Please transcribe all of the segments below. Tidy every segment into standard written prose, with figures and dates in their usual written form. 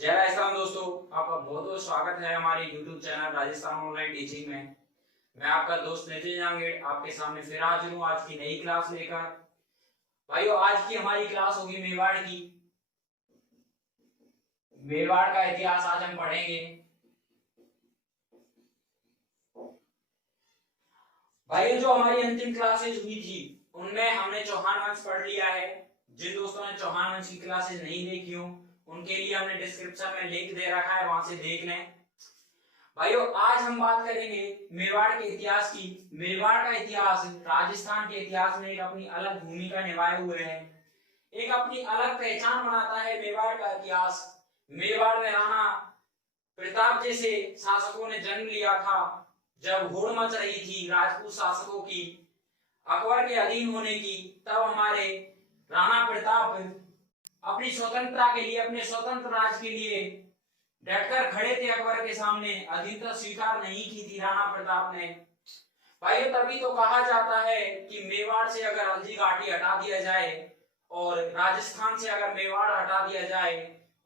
जय राजस्थान दोस्तों, आपका बहुत बहुत स्वागत है हमारे YouTube channel Rajasthan online teaching में। मैं आपका दोस्त नितिन जांगेड़ आपके सामने फिर हाजिर हूँ आज की नई क्लास लेकर। भाइयों, आज की हमारी क्लास होगी मेवाड़ की। मेवाड़ का इतिहास आज हम पढ़ेंगे। भाइयों, जो हमारी अंतिम क्लासेज हुई थी उनमें हमने चौहान वंश पढ़ लिया है। जिन दोस्तों ने चौहान वंश की क्लासेज नहीं देखी हो उनके लिए हमने डिस्क्रिप्शन में लिंक दे रखा है, वहां से देख लें। भाइयों, आज हम बात करेंगे मेवाड़ के इतिहास की। मेवाड़ का इतिहास राजस्थान के इतिहास में एक अपनी अलग भूमिका निभाए हुए है, एक अपनी अलग पहचान बनाता है मेवाड़ का इतिहास। मेवाड़ में राणा प्रताप जैसे शासकों ने जन्म लिया था। जब होड़ मच रही थी राजपूत शासकों की अकबर के अधीन होने की, तब हमारे राणा प्रताप अपनी स्वतंत्रता के लिए, अपने स्वतंत्र राज के लिए डटकर खड़े थे अकबर के सामने। अधीनता स्वीकार नहीं की थी राणा प्रताप ने। भाइयों, तभी तो कहा जाता है कि मेवाड़ से अगर हल्दी घाटी हटा दिया जाए और राजस्थान से अगर मेवाड़ हटा दिया जाए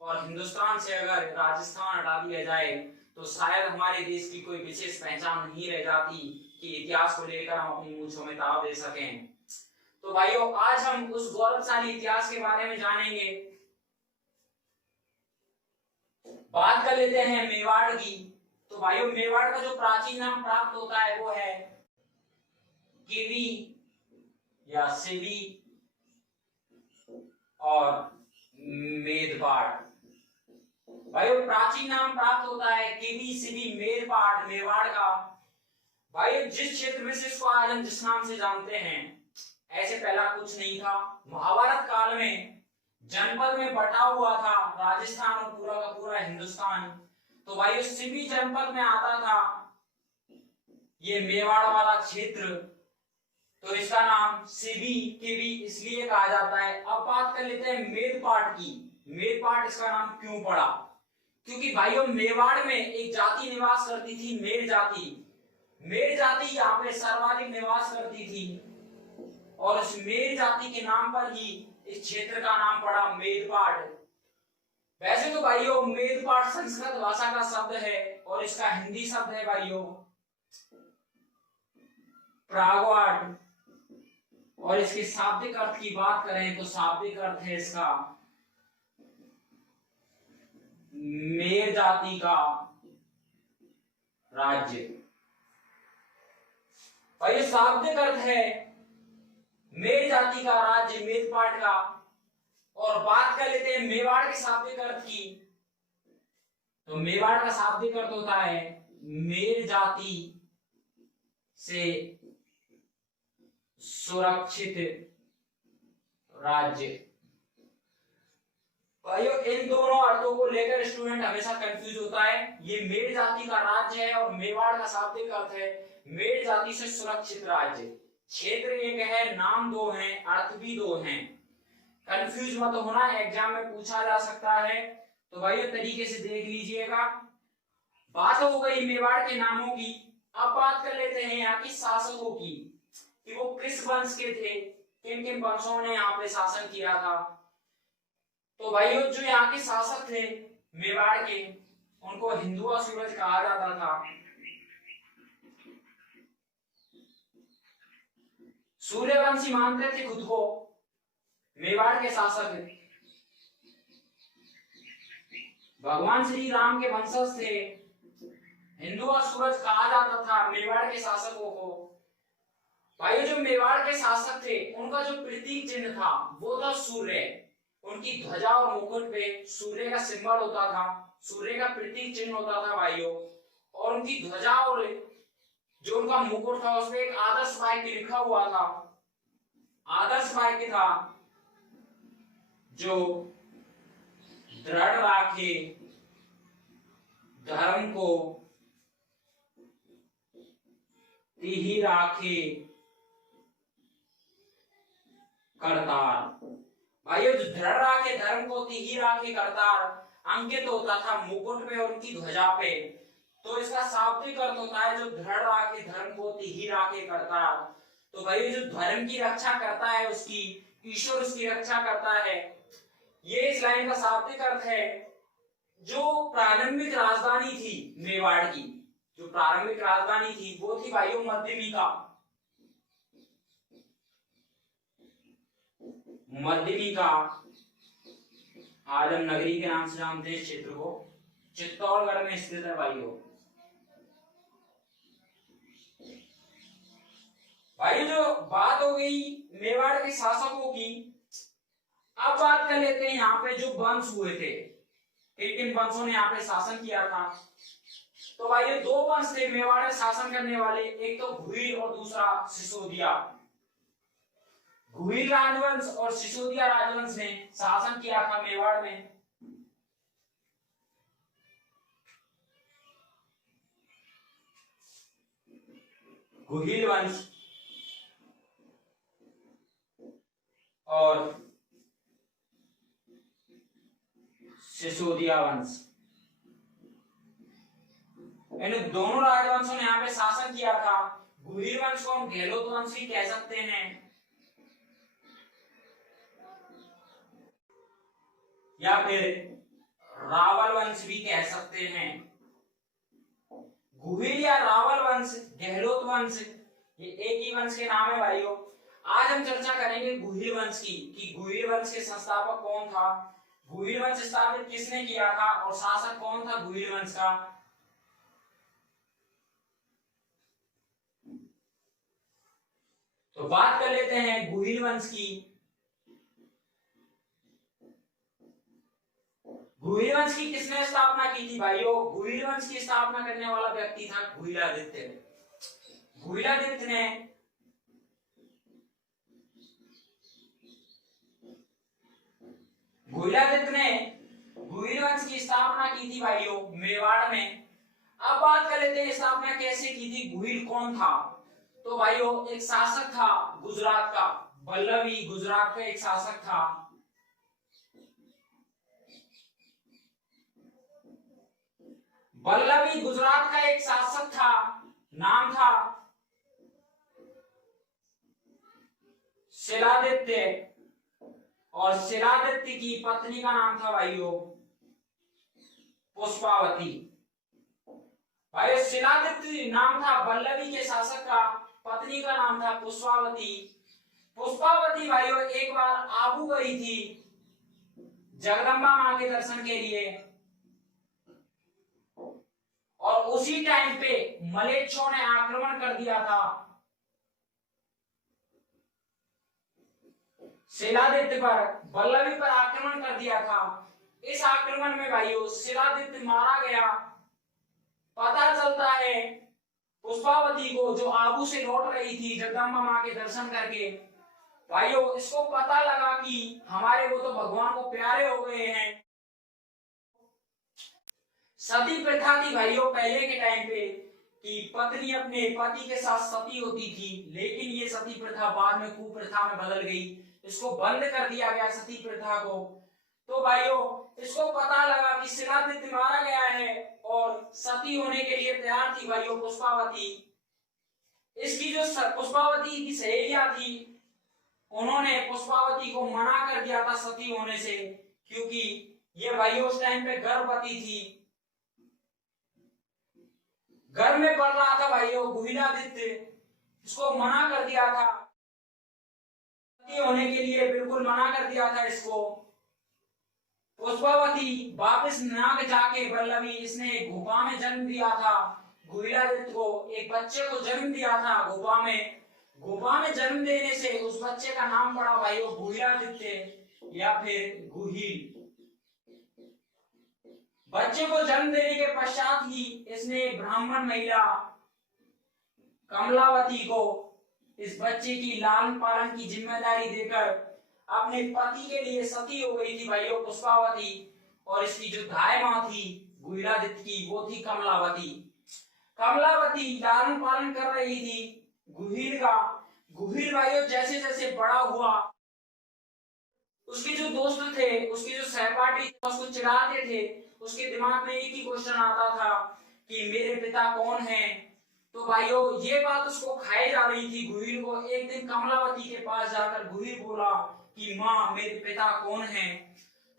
और हिंदुस्तान से अगर राजस्थान हटा दिया जाए तो शायद हमारे देश की कोई विशेष पहचान नहीं रह जाती कि इतिहास को लेकर हम अपनी मूंछों में ताव दे सकें। तो भाइयों, आज हम उस गौरवशाली इतिहास के बारे में जानेंगे। बात कर लेते हैं मेवाड़ की। तो भाइयों, मेवाड़ का जो प्राचीन नाम प्राप्त होता है वो है केवी या सिवी और मेदपाट। भाइयों, प्राचीन नाम प्राप्त होता है केवी सिवी मेदपाट मेवाड़ का। भाइयों, जिस क्षेत्र में से इसको आज हम जिस नाम से जानते हैं, ऐसे पहला कुछ नहीं था। महाभारत काल में जनपद में बटा हुआ था राजस्थान और पूरा का पूरा हिंदुस्तान। तो भाई सिवी जनपद में आता था ये मेवाड़ वाला क्षेत्र, तो इसका नाम सिवी के भी इसलिए कहा जाता है। अब बात कर लेते हैं मेदपाट की। मेदपाट इसका नाम क्यों पड़ा? क्योंकि भाइयों, मेवाड़ में एक जाति निवास करती थी, मेर जाति। मेर जाति यहाँ पे सर्वाधिक निवास करती थी और उस मेर जाति के नाम पर ही इस क्षेत्र का नाम पड़ा मेदपाट। वैसे तो भाइयों, मेदपाट संस्कृत भाषा का शब्द है और इसका हिंदी शब्द है भाइयों प्रागवाट। और इसके शाब्दिक अर्थ की बात करें तो शाब्दिक अर्थ है इसका मेर जाति का राज्य। भाइयों, शाब्दिक अर्थ है मेर जाति का राज्य, मेदपाट का। और बात कर लेते हैं मेवाड़ के शाब्दिक अर्थ की। तो मेवाड़ का शाब्दिक अर्थ होता है मेर जाति से सुरक्षित राज्य। भाइयों, इन दोनों अर्थों को लेकर स्टूडेंट हमेशा कंफ्यूज होता है। ये मेर जाति का राज्य है और मेवाड़ का शाब्दिक अर्थ है मेर जाति से सुरक्षित राज्य। क्षेत्र एक है, नाम दो हैं, अर्थ भी दो हैं। कंफ्यूज मत होना, एग्जाम में पूछा जा सकता है। तो भाइयों, तरीके से देख लीजिएगा। बात हो गई मेवाड़ के नामों की। अब बात कर लेते हैं यहाँ की शासकों की कि वो किस वंश के थे, किन किन वंशों ने यहाँ पे शासन किया था। तो भाइयों, जो यहाँ के शासक थे मेवाड़ के, उनको हिंदुआ सूरज कहा जाता था। सूर्यवंशी मानते थे खुद को मेवाड़ के शासक। भगवान श्री राम के वंशज थे। हिंदुआ सूरज कहा जाता था मेवाड़ के शासकों को। भाइयों, जो मेवाड़ के शासक थे उनका जो प्रतीक चिन्ह था वो था सूर्य। उनकी ध्वजा और मुकुट पे सूर्य का सिंबल होता था, सूर्य का प्रतीक चिन्ह होता था भाइयों। और उनकी ध्वजा और जो उनका मुकुट था उसमें एक आदर्श वाक्य लिखा हुआ था। आदर्श वाक्य था जो दृढ़ राखे धर्म को, तिहि राखे करतार। भाइयों, जो दृढ़ राखे धर्म को, तिहि राखे करतार अंकित होता था मुकुट पे और उनकी ध्वजा पे। तो इसका शाब्दिक अर्थ होता है जो दृढ़ राखे धर्म को, तिहि राखे करतार। तो भाई, जो धर्म की रक्षा करता है उसकी ईश्वर उसकी रक्षा करता है, ये इस लाइन का शाब्दिक अर्थ है। जो प्रारंभिक राजधानी थी मेवाड़ की, जो प्रारंभिक राजधानी थी वो थी भाइयों मध्यमिका। मध्यमिका आलम नगरी के नाम से जानते हैं इस क्षेत्र को, चित्तौड़गढ़ में स्थित है भाइयों। भाई जो बात हो गई मेवाड़ के शासकों की, अब बात कर लेते हैं यहाँ पे जो वंश हुए थे, किन किन वंशों ने यहाँ पे शासन किया था। तो भाई ये दो वंश थे मेवाड़ में शासन करने वाले, एक तो भुईल और दूसरा सिसोदिया। भुईल राजवंश और सिसोदिया राजवंश ने शासन किया था मेवाड़ में। भुईल वंश और सिसोदिया वंश, इन दोनों राजवंशों ने यहाँ पे शासन किया था। भुईल वंश को हम गहलोत वंश भी कह सकते हैं या फिर रावल वंश भी कह सकते हैं। भुईल या रावल वंश, गहलोत वंश, ये एक ही वंश के नाम है भाइयों। आज हम चर्चा करेंगे भुईल वंश की, कि भुईल वंश के संस्थापक कौन था, भुईल वंश स्थापित किसने किया था और शासक कौन था भुईल वंश का। तो बात कर लेते हैं भुईल वंश की। भुईल वंश की किसने स्थापना की थी भाइयों? भुईल वंश की स्थापना करने वाला व्यक्ति था भुईलादित्य। भुईलादित्य ने भुईल वंश की स्थापना की थी भाइयों मेवाड़ में। अब बात कर लेते हैं स्थापना कैसे की थी, भुईल कौन था। तो भाइयों एक शासक था गुजरात का, वल्लभी गुजरात का एक शासक था। वल्लभी गुजरात का एक शासक था, नाम था शिलादित्य, और शिलादित्य की पत्नी का नाम था भाइयों पुष्पावती। भाइयों शिलादित्य नाम था वल्लभी के शासक का, पत्नी का नाम था पुष्पावती। पुष्पावती भाइयों एक बार आबू गई थी जगदम्बा मां के दर्शन के लिए, और उसी टाइम पे मलेच्छों ने आक्रमण कर दिया था शिलादित्य पर, वल्लभी पर आक्रमण कर दिया था। इस आक्रमण में भाइयों शिलादित्य मारा गया। पता चलता है पुष्पावती को, जो आबू से लौट रही थी जगदम्बा मां के दर्शन करके, भाइयों इसको पता लगा कि हमारे वो तो भगवान को प्यारे हो गए हैं। सती प्रथा थी भाइयों पहले के टाइम पे कि पत्नी अपने पति के साथ सती होती थी, लेकिन ये सती प्रथा बाद में कुप्रथा में बदल गई, इसको बंद कर दिया गया सती प्रथा को। तो भाइयों इसको पता लगा कि शिलादित्य मारा गया है और सती होने के लिए तैयार थी भाइयों पुष्पावती। इसकी जो पुष्पावती की सहेलियां थी, उन्होंने पुष्पावती को मना कर दिया था सती होने से, क्योंकि ये भाइयों उस टाइम पे गर्भवती थी, घर में पड़ रहा था भाइयों भुईलादित्य, इसको मना कर दिया था सती होने के लिए, बिल्कुल मना कर दिया था इसको। पुष्पावती वापस नाग जाके वल्लभी, इसने गुफा में जन्म दिया था भुईलादित्य को, एक बच्चे को जन्म दिया था गुफा में। गुफा में जन्म देने से उस बच्चे का नाम पड़ा भाइयों भुईलादित्य या फिर गुहील। बच्चे को जन्म देने के पश्चात ही इसने ब्राह्मण महिला कमलावती को इस बच्चे की लालन पालन की जिम्मेदारी देकर अपने पति के लिए सती हो गई थी भाइयों पुष्पावती, और इसकी जो धाय मां थी भुईलादित्य की वो थी कमलावती। कमलावती लालन पालन कर रही थी गुहील का। गुहील भाइयों जैसे जैसे बड़ा हुआ, उसके जो दोस्त थे, उसके जो सहपाठी थे, उसको चिढ़ाते थे। उसके दिमाग में एक ही क्वेश्चन आता था कि मेरे पिता कौन हैं। तो भाइयों ये बात उसको खाई जा रही थी गुहील को। एक दिन कमलावती के पास जाकर गुहील बोला कि माँ मेरे पिता कौन हैं।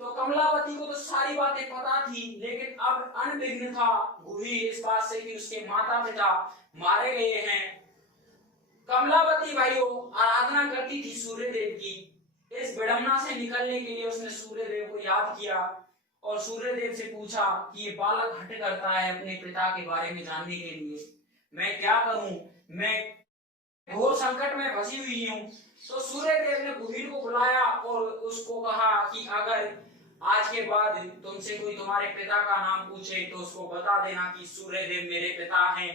तो कमलावती को तो सारी बातें पता थी, लेकिन अब अनभिज्ञ था गुहील इस बात से कि उसके माता पिता मारे गए हैं। कमलावती भाइयों आराधना करती थी सूर्यदेव की। इस विडंबना से निकलने के लिए उसने सूर्यदेव को याद किया और सूर्यदेव से पूछा कि ये बालक हट करता है अपने पिता के बारे में जानने के लिए, मैं क्या करूं, मैं घोर संकट में फंसी हुई हूं। तो सूर्यदेव ने गुहील को बुलाया और उसको कहा कि अगर आज के बाद तुमसे कोई तुम्हारे पिता का नाम पूछे तो उसको बता देना कि सूर्यदेव मेरे पिता हैं।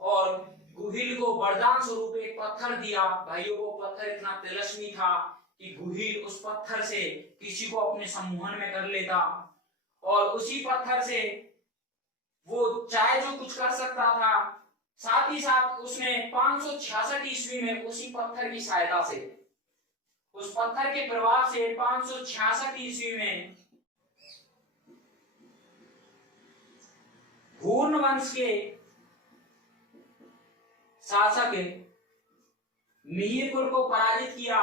और गुहील को वरदान स्वरूप एक पत्थर दिया। भाइयों वो पत्थर इतना तिलस्मी था कि गुहील उस पत्थर से किसी को अपने सम्मोहन में कर लेता और उसी पत्थर से वो चाहे जो कुछ कर सकता था। साथ ही साथ उसने 566 ईस्वी में उसी पत्थर की सहायता से, उस पत्थर के प्रभाव से 566 ईस्वी में हूर्ण वंश के शासक मिहिरपुर को पराजित किया।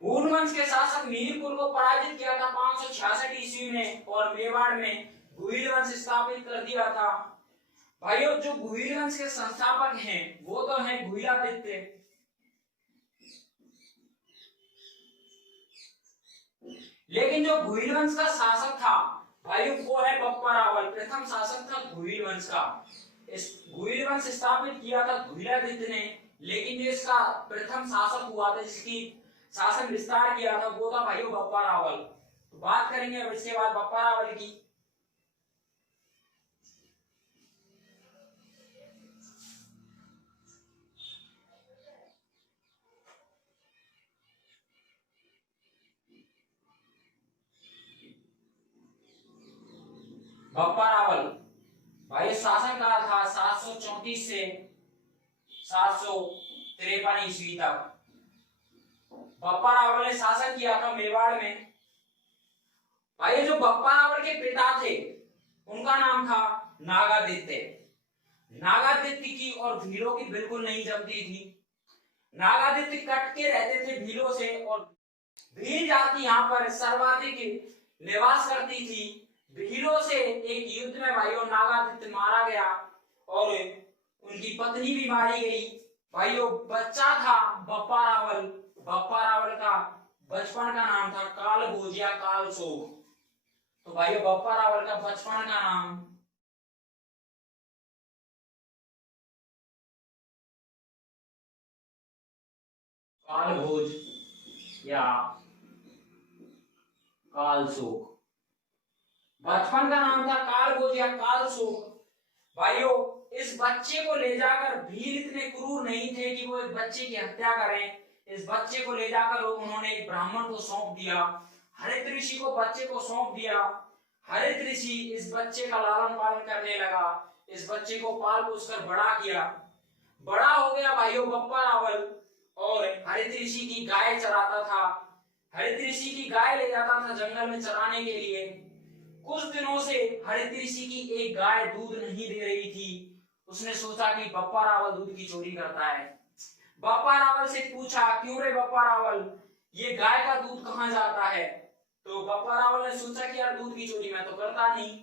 हूर्ण वंश के शासक मिहिरपुर को पराजित किया था 566 ईस्वी में और मेवाड़ में गुहील वंश स्थापित कर दिया था। भाइयों जो गुहील वंश के संस्थापक हैं वो तो हैं गुहिलादित्य, लेकिन जो गुहील वंश का शासक था भाइयों वो है बप्पा रावल, प्रथम शासक था गुहील वंश का। इस गुहील वंश स्थापित किया था गुहिलादित्य ने, लेकिन जो इसका प्रथम शासक हुआ था, जिसकी शासन विस्तार किया था, वो था भाइयों बप्पा रावल। तो बात करेंगे अब इसके बाद बप्पा रावल की। बप्पा रावल भाई शासन काल था 734 से 753 ईस्वी तक। बप्पा रावल ने शासन किया था मेवाड़ में। भाई जो बप्पा रावल के पिता थे उनका नाम था नागादित्य। नागादित्य की और भीलों की बिल्कुल नहीं जमती थी। नागादित्य कट के रहते थे भीलों से और भील जाति यहाँ पर सर्वाधिक निवास करती थी। भीलों से एक युद्ध में भाइयों नागादित्य मारा गया और उनकी पत्नी भी मारी गई। भाइयों बच्चा था बप्पा रावल। बप्पा रावल का बचपन का नाम था कालभोज या कालसोग। तो भाइयों बप्पा रावल का बचपन का नाम कालभोज या कालसोग, बचपन का नाम था कालभोज या कालसोग। भाइयों इस बच्चे को ले जाकर भील इतने क्रूर नहीं थे कि वो एक बच्चे की हत्या करें। इस बच्चे को ले जाकर उन्होंने एक ब्राह्मण को सौंप दिया, हरित ऋषि को बच्चे को सौंप दिया। हरित ऋषि इस बच्चे का लालन पालन करने लगा, इस बच्चे को पाल पोस कर बड़ा किया। बड़ा हो गया भाइयों बप्पा रावल और हरित ऋषि की गाय चराता था। हरित ऋषि की गाय ले जाता था जंगल में चराने के लिए। कुछ दिनों से हरित ऋषि की एक गाय दूध नहीं दे रही थी। उसने सोचा कि बप्पा रावल दूध की चोरी करता है। बप्पा रावल से पूछा क्यों रे बप्पा रावल, ये गाय का दूध कहाँ जाता है? तो बप्पा रावल ने सोचा कि यार दूध की चोरी मैं तो करता नहीं,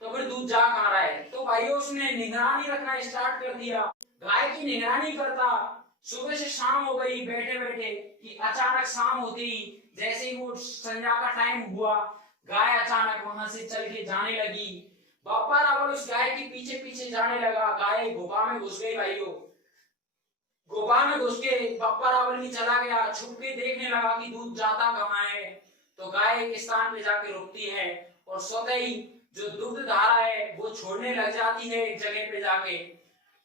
तो फिर दूध जा कहाँ रहा है? तो भाइयों उसने निगरानी रखना स्टार्ट कर दिया। गाय की निगरानी करता। सुबह से शाम हो गई बैठे बैठे कि अचानक शाम होते ही जैसे ही वो संध्या का टाइम हुआ, गाय अचानक वहां से चल के जाने लगी। बप्पा रावल उस गाय के पीछे पीछे जाने लगा। गाय गुफा में घुस गई। भाइयों गुफा में घुस के बप्पा रावल भी चला गया, छुप के देखने लगा कि दूध जाता कहाँ है। तो गाय एक स्थान पे जाके रुकती है और स्वतः ही जो दुग्ध धारा है वो छोड़ने लग जाती है एक जगह पे जाके।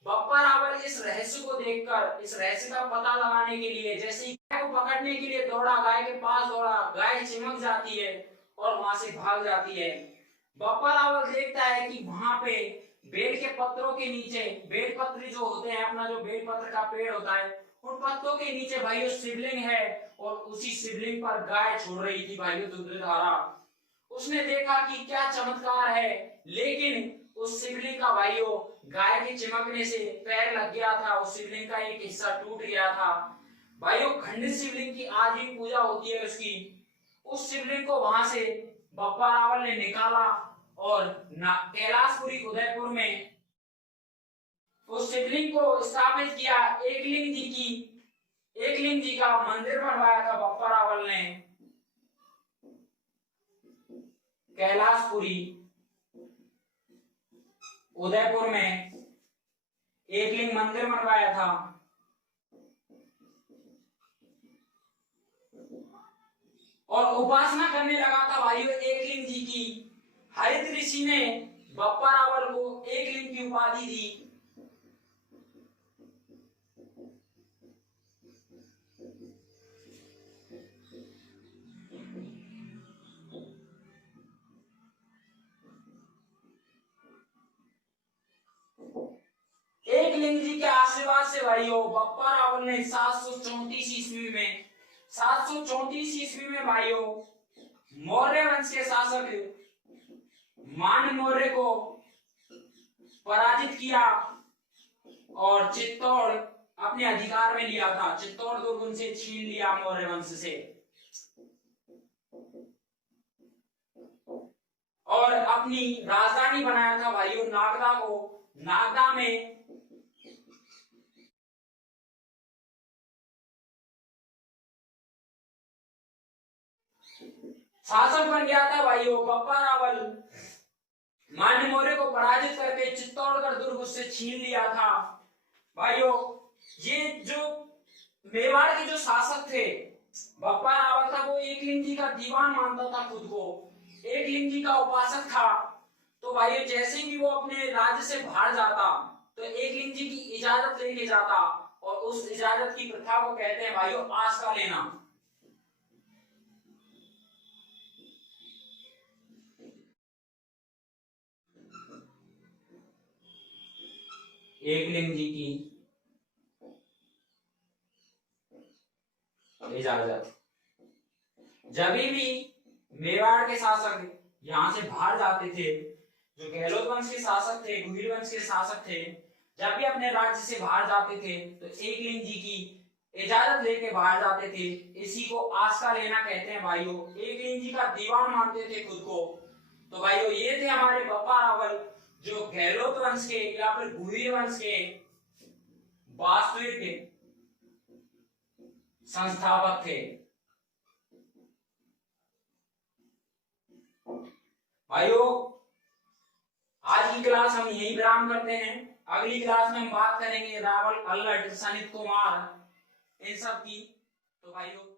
बप्पा रावल इस रहस्य को देखकर, इस रहस्य का पता लगाने के लिए जैसे ही गाय को पकड़ने के लिए दौड़ा, गाय के पास दौड़ा, गाय चिमक जाती है और वहां से भाग जाती है। बप्पा रावल देखता है कि वहां पे बेल के पत्रों के नीचे, बेल पत्र जो होते हैं, अपना जो बेल पत्र का पेड़ होता है, उन पत्तों के नीचे भाइयों शिवलिंग है और उसी शिवलिंग पर गाय छोड़ रही थी भाइयों दूध धारा। उसने देखा कि क्या चमत्कार है, लेकिन उस शिवलिंग का भाइयों गाय के चिमकने से पैर लग गया था। उस शिवलिंग का एक हिस्सा टूट गया था। भाइयों खंडित शिवलिंग की आज भी पूजा होती है उसकी। उस शिवलिंग को वहां से बप्पा रावल ने निकाला और कैलाशपुरी उदयपुर में उस शिवलिंग को स्थापित किया। एकलिंग जी का मंदिर बनवाया था बप्पा रावल ने कैलाशपुरी उदयपुर में एकलिंग मंदिर बनवाया था। और उपासना करने लगा था भाइयों एकलिंग जी की। हरित ऋषि ने बप्पा रावल को एकलिंग की उपाधि दी। एकलिंग जी के आशीर्वाद से भाइयों बप्पा रावल ने 734 ईस्वी में भाइयों मौर्य वंश के शासक मान मौर्य को पराजित किया और चित्तौड़ अपने अधिकार में लिया था। चित्तौड़ दुर्ग उनसे छीन लिया मौर्य वंश से और अपनी राजधानी बनाया था भाइयों नागदा को। नागदा में शासक बन गया था भाइयों बप्पा रावल। मान्य मौर्य को पराजित करके चित्तौड़गढ़ दुर्ग उससे छीन लिया था। भाइयों ये जो मेवाड़ के जो शासक थे बप्पा रावल था वो एकलिंग जी का दीवान मानता था खुद को, एकलिंग जी का उपासक था। तो भाइयों जैसे भी वो अपने राज्य से बाहर जाता तो एकलिंग जी की इजाजत लेके जाता और उस इजाजत की प्रथा को कहते हैं भाइयों आस्था लेना। एकलिंग जी की इजाजत। जब भी मेवाड़ के शासक यहां से बाहर जाते थे, जो गहलोत वंश के शासक थे, गुहिल वंश के शासक थे, जब भी अपने राज्य से बाहर जाते थे तो एकलिंग जी की इजाजत लेके बाहर जाते थे। इसी को आस्था लेना कहते हैं भाइयों। एकलिंग जी का दीवान मानते थे खुद को। तो भाइयों ये थे हमारे बप्पा रावल जो गहलोत वंश के या फिर गुहिल वंश के वास्तविक संस्थापक थे। भाइयों आज की क्लास हम यही विराम करते हैं। अगली क्लास में हम बात करेंगे रावल, अल्लड, सनित कुमार इन सब की। तो भाइयों